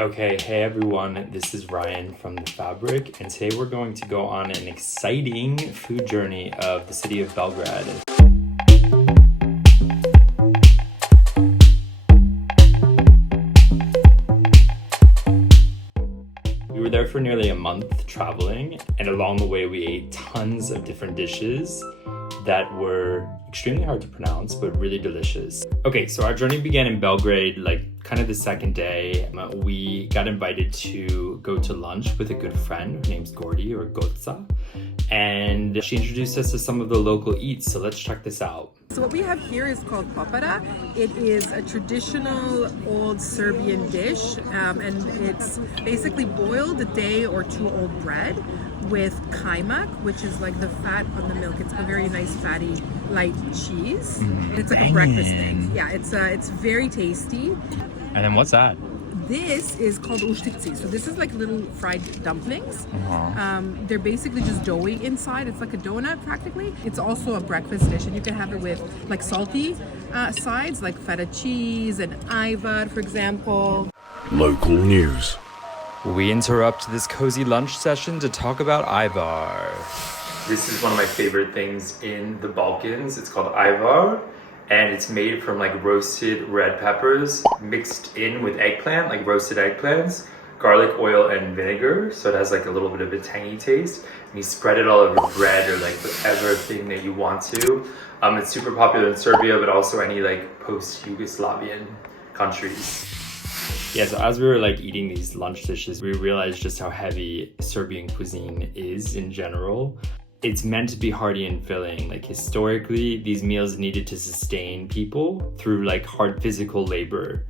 Okay, hey everyone, this is Ryan from The Fabric, and today we're going to go on an exciting food journey of the city of Belgrade. We were there for nearly a month traveling, and along the way we ate tons of different dishes that were extremely hard to pronounce, but really delicious. Okay, so our journey began in Belgrade, kind of the second day. We got invited to go to lunch with a good friend. Her name's Gordy, or Goca, and she introduced us to some of the local eats, so let's check this out. So what we have here is called popara. It is a traditional old Serbian dish, and it's basically boiled a day or two old bread with kajmak, which is like the fat on the milk. It's a very nice fatty light cheese. It's like a breakfast thing. Yeah, it's very tasty. And then what's that? This is called uštipci. So this is like little fried dumplings. They're basically just doughy inside. It's like a donut practically. It's also a breakfast dish, and you can have it with like salty sides like feta cheese and Ajvar, for example. Local news. We interrupt this cozy lunch session to talk about Ajvar. This is one of my favorite things in the Balkans. It's called Ajvar, and it's made from like roasted red peppers mixed in with eggplant, like roasted eggplants, garlic oil and vinegar, so it has like a little bit of a tangy taste. And you spread it all over bread or like whatever thing that you want to. It's super popular in Serbia, but also any like post-Yugoslavian countries. Yeah, so as we were like eating these lunch dishes, we realized just how heavy Serbian cuisine is in general. It's meant to be hearty and filling. Like historically, these meals needed to sustain people through like hard physical labor.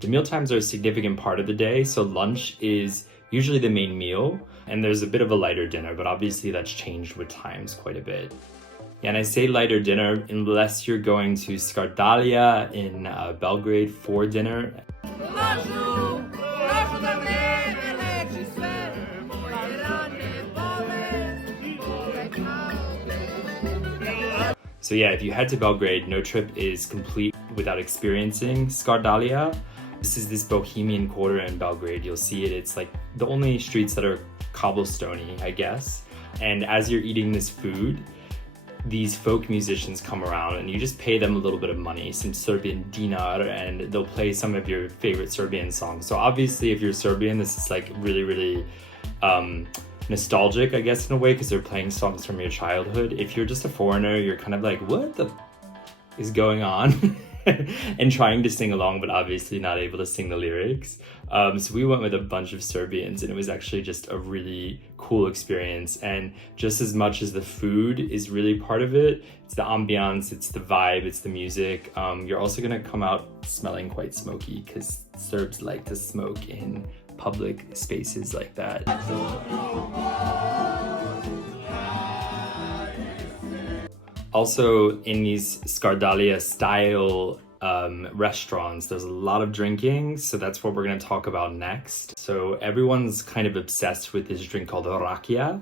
The meal times are a significant part of the day, so lunch is usually the main meal, and there's a bit of a lighter dinner, but obviously that's changed with times quite a bit. And I say lighter dinner unless you're going to Skardalija in Belgrade for dinner. So yeah, if you head to Belgrade, no trip is complete without experiencing Skardalija. This is this bohemian quarter in Belgrade. You'll see it. It's like the only streets that are cobblestoney, I guess. And as you're eating this food, these folk musicians come around and you just pay them a little bit of money, some Serbian dinar, and they'll play some of your favorite Serbian songs. So obviously if you're Serbian, this is like really nostalgic, I guess, in a way, because they're playing songs from your childhood. If you're just a foreigner, you're kind of like, what the is going on? And trying to sing along, but obviously not able to sing the lyrics. So we went with a bunch of Serbians, and it was actually just a really cool experience. And just as much as the food is really part of it, it's the ambiance, it's the vibe, it's the music. You're also gonna come out smelling quite smoky, because Serbs like to smoke in public spaces like that. Also, in these Skardalija-style restaurants, there's a lot of drinking, so that's what we're going to talk about next. So everyone's kind of obsessed with this drink called Rakija,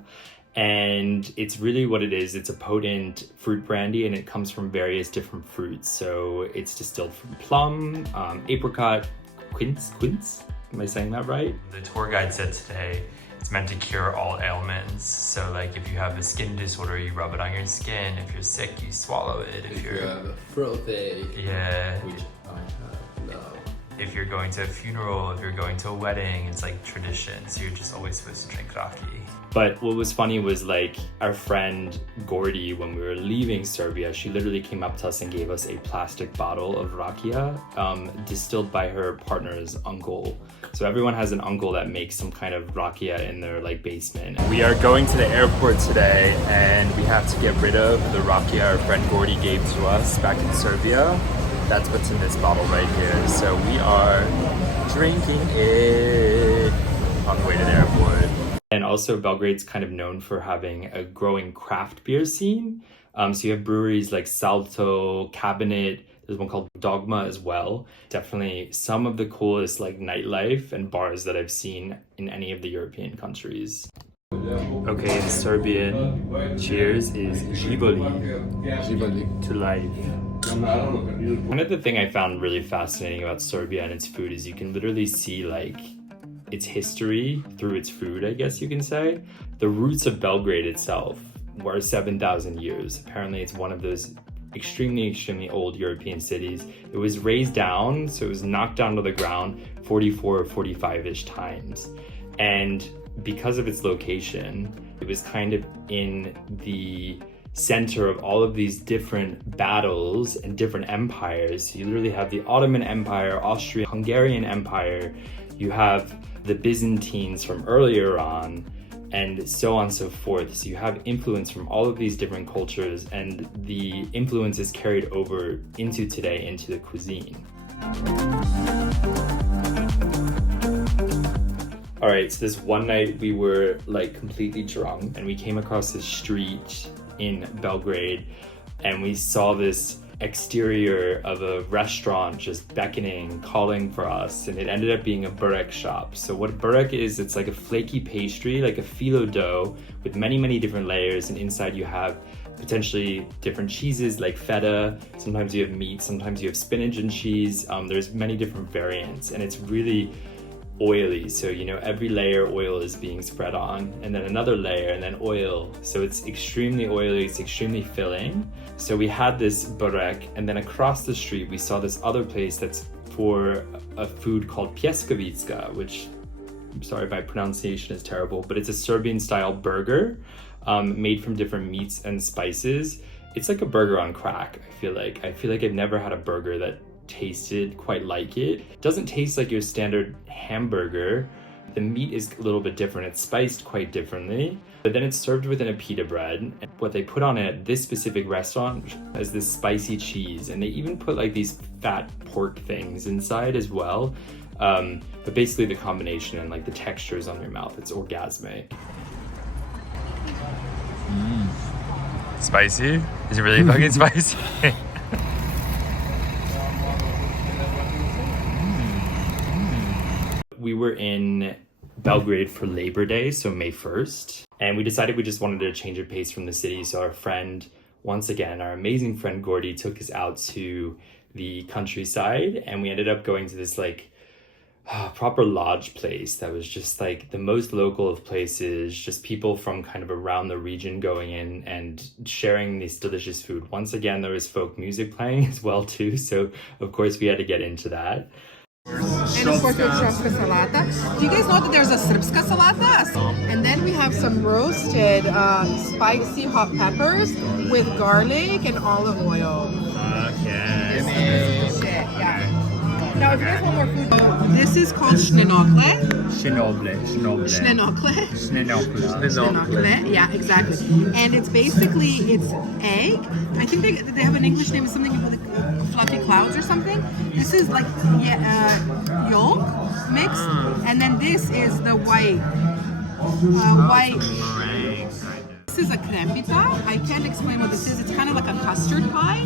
and it's really what it is. It's a potent fruit brandy, and it comes from various different fruits. So it's distilled from plum, apricot, quince? Am I saying that right? The tour guide said today it's meant to cure all ailments. So like if you have a skin disorder, you rub it on your skin. If you're sick, you swallow it. If you have a throat ache, yeah, which I have now. If you're going to a funeral, if you're going to a wedding, it's like tradition. So you're just always supposed to drink Rakija. But what was funny was like our friend Gordy, when we were leaving Serbia, she literally came up to us and gave us a plastic bottle of Rakija, distilled by her partner's uncle. So everyone has an uncle that makes some kind of Rakija in their like basement. We are going to the airport today, and we have to get rid of the Rakija our friend Gordy gave to us back in Serbia. That's what's in this bottle right here. So we are drinking it on the way to the airport. And also Belgrade's kind of known for having a growing craft beer scene. So you have breweries like Salto, Cabinet, there's one called Dogma as well. Definitely some of the coolest like nightlife and bars that I've seen in any of the European countries. Okay, in Serbian, cheers is Živali. Živali. To life. One of the thing I found really fascinating about Serbia and its food is you can literally see like its history through its food, I guess you can say. The roots of Belgrade itself were 7,000 years. Apparently it's one of those extremely old European cities. It was raised down, so it was knocked down to the ground 44 or 45-ish times. And because of its location, it was kind of in the center of all of these different battles and different empires. So you literally have the Ottoman Empire, Austro-Hungarian Empire, you have the Byzantines from earlier on, and so on and so forth. So you have influence from all of these different cultures, and the influence is carried over into today, into the cuisine. All right, so this one night we were like completely drunk and we came across this street in Belgrade and we saw this exterior of a restaurant just beckoning, calling for us, and it ended up being a burek shop. So what burek is, it's like a flaky pastry, like a phyllo dough with many different layers, and inside you have potentially different cheeses like feta, sometimes you have meat, sometimes you have spinach and cheese. There's many different variants, and it's really oily, so you know every layer oil is being spread on, and then another layer, and then oil. So it's extremely oily, it's extremely filling. So we had this burek, and then across the street we saw this other place that's for a food called Pljeskavica, which I'm sorry my pronunciation is terrible, but it's a Serbian style burger made from different meats and spices. It's like a burger on crack. I feel like I've never had a burger that tasted quite like it. It doesn't taste like your standard hamburger. The meat is a little bit different. It's spiced quite differently, but then it's served within a pita bread. And what they put on it at this specific restaurant is this spicy cheese, and they even put like these fat pork things inside as well. But basically the combination and like the textures on your mouth, it's orgasmic. Spicy? Is it really fucking spicy? We were in Belgrade for Labor Day, so May 1st, and we decided we just wanted to change of pace from the city. So our friend, once again, our amazing friend Gordy, took us out to the countryside, and we ended up going to this like proper lodge place that was just like the most local of places, just people from kind of around the region going in and sharing this delicious food. Once again, there was folk music playing as well too, so of course we had to get into that. And of course, shopska salata. Do you guys know that there's a srpska salata? And then we have some roasted spicy hot peppers with garlic and olive oil. Okay. This is the shit, yeah. Now, if you guys want more food, this is called šnenokle. Šnenokle. Yeah, exactly. And it's basically, it's egg. I think they have an English name, something like fluffy clouds or something. This is like yolk mix, and then this is the white. This is a krempita. I can't explain what this is. It's kind of like a custard pie.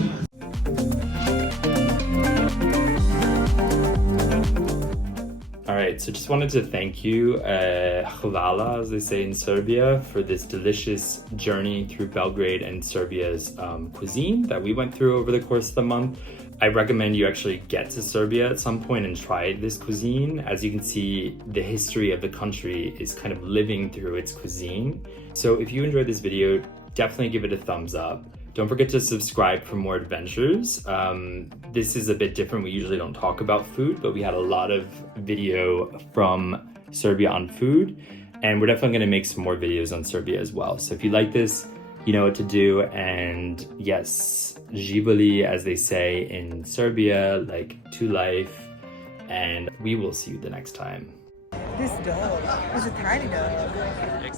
Alright, so just wanted to thank you, hvala, as they say in Serbia, for this delicious journey through Belgrade and Serbia's cuisine that we went through over the course of the month. I recommend you actually get to Serbia at some point and try this cuisine. As you can see, the history of the country is kind of living through its cuisine. So if you enjoyed this video, definitely give it a thumbs up. Don't forget to subscribe for more adventures. This is a bit different. We usually don't talk about food, but we had a lot of video from Serbia on food, and we're definitely gonna make some more videos on Serbia as well. So if you like this, you know what to do, and yes, živeli, as they say in Serbia, like to life, and we will see you the next time. This dog is a tiny dog.